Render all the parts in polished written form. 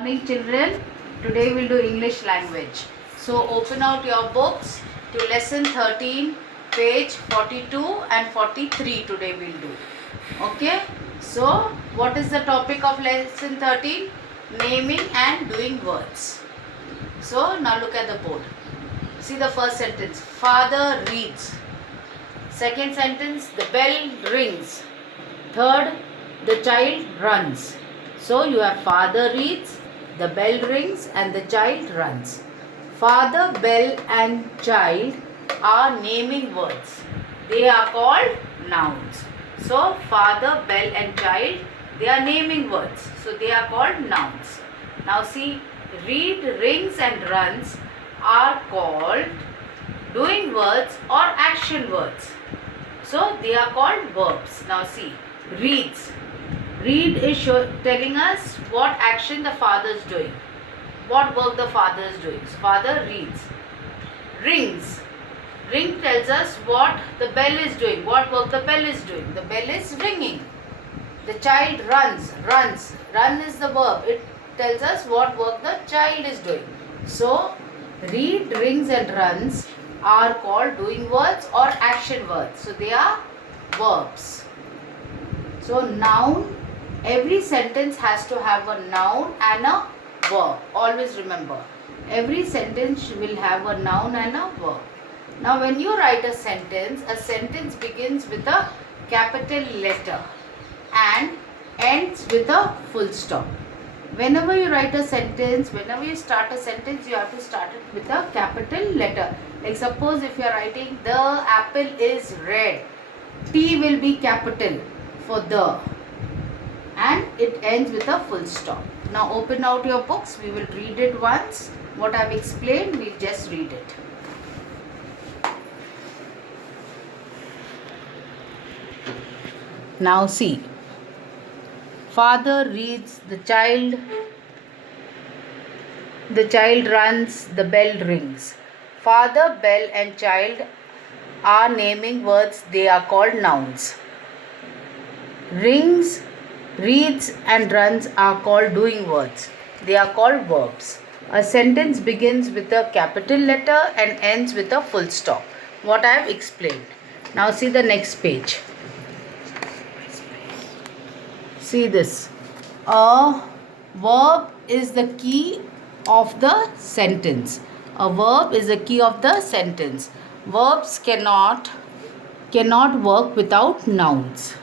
Morning children, today we'll do English language. So open out your books to lesson 13, page 42 and 43 today we'll do. Okay, so what is the topic of lesson 13? Naming and doing words. So now look at the board. See the first sentence, father reads. Second sentence, the bell rings. Third, the child runs. So you have father reads, the bell rings and the child runs. Father, bell and child are naming words. They are called nouns. So father, bell and child, they are naming words. So they are called nouns. Now see, read, rings and runs are called doing words or action words. So they are called verbs. Now see, reads. Read is telling us what action the father is doing, what work the father is doing. So father reads. Rings. Ring tells us what the bell is doing, what work the bell is doing. The bell is ringing. The child runs. Runs. Run is the verb. It tells us what work the child is doing. So read, rings and runs are called doing words or action words. So they are verbs. So noun, every sentence has to have a noun and a verb. Always remember, every sentence will have a noun and a verb. Now when you write a sentence begins with a capital letter and ends with a full stop. Whenever you write a sentence, whenever you start a sentence, you have to start it with a capital letter. Like suppose if you are writing the apple is red, T will be capital for the, and it ends with a full stop. Now open out your books, we will read it once. What I have explained, we'll just read it. Now see, father reads, the child runs, the bell rings. Father, bell and child are naming words, they are called nouns. Rings, reads and runs are called doing words, they are called verbs. A sentence begins with a capital letter and ends with a full stop. What I have explained. Now see the next page. See this. A verb is the key of the sentence. A verb is the key of the sentence. Verbs cannot work without nouns.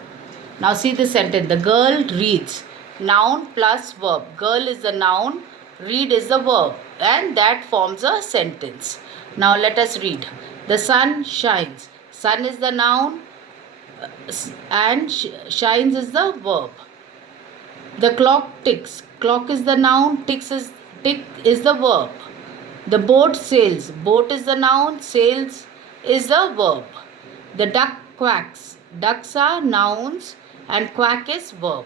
Now see the sentence. The girl reads. Noun plus verb. Girl is the noun, read is the verb, and that forms a sentence. Now let us read. The sun shines. Sun is the noun and shines is the verb. The clock ticks. Clock is the noun, tick is the verb. The boat sails. Boat is the noun, sails is the verb. The duck quacks. Ducks are nouns and quack is verb.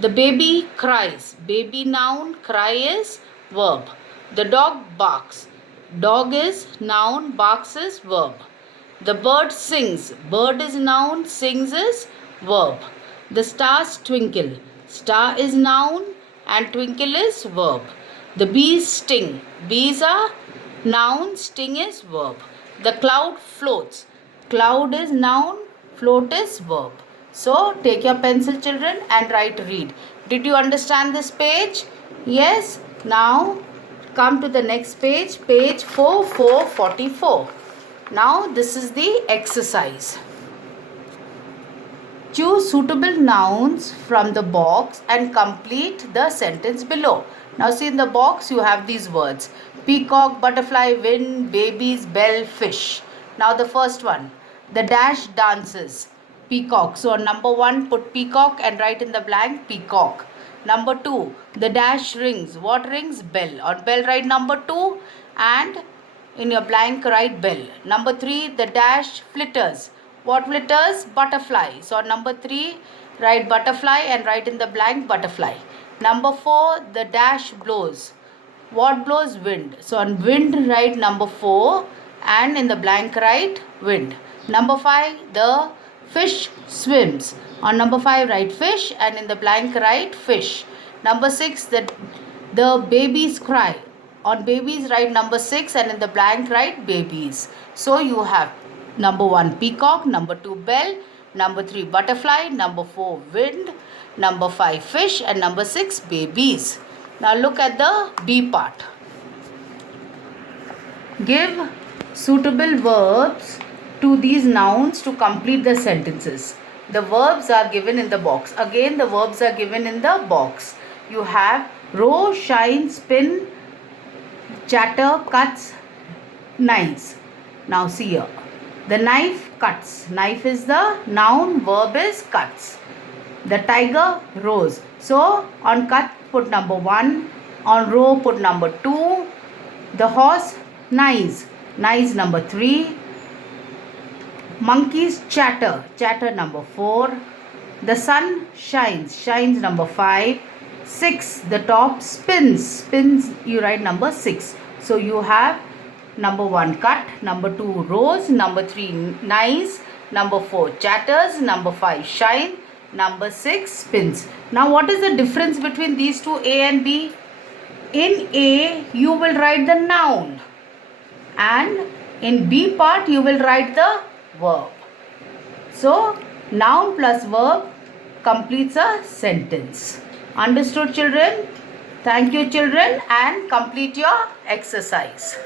The baby cries. Baby noun, cry is verb. The dog barks. Dog is noun, barks is verb. The bird sings. Bird is noun, sings is verb. The stars twinkle. Star is noun and twinkle is verb. The bees sting. Bees are noun, sting is verb. The cloud floats. Cloud is noun, float is verb. So take your pencil children and write read. Did you understand this page? Yes. Now come to the next page, page 4444. Now this is the exercise. Choose suitable nouns from the box and complete the sentence below. Now see in the box you have these words. Peacock, butterfly, wind, babies, bell, fish. Now the first one. The dash dances. Peacock. So on number 1 put peacock and write in the blank peacock. Number 2. The dash rings. What rings? Bell. On bell write number 2 and in your blank write bell. Number 3. The dash flitters. What flitters? Butterfly. So on number 3 write butterfly and write in the blank butterfly. Number 4. The dash blows. What blows? Wind. So on wind write number 4 and in the blank write wind. Number 5. The fish swims. On number 5 write fish and in the blank write fish. Number 6. The The babies cry. On babies write number 6 and in the blank write babies. So you have number 1 peacock, number 2 bell, number 3 butterfly, number 4 wind, number 5 fish and number 6 babies. Now look at the B part. Give suitable verbs to these nouns to complete the sentences. The verbs are given in the box. Again the verbs are given in the box. You have row, shine, spin, chatter, cuts, knives. Now see here. The knife cuts. Knife is the noun, verb is cuts. The tiger rows. So on cut put number 1. On row put number 2. The horse knives. Knives number 3. Monkeys chatter. Chatter number 4. The sun shines. Shines number 5. 6. The top spins. Spins you write number 6. So you have number 1 cut, number 2 rows, number 3 knives, number 4 chatters, number 5 shine, number 6 spins. Now what is the difference between these two, A and B? In A you will write the noun and in B part you will write the verb. So noun plus verb completes a sentence. Understood children? Thank you children, and complete your exercise.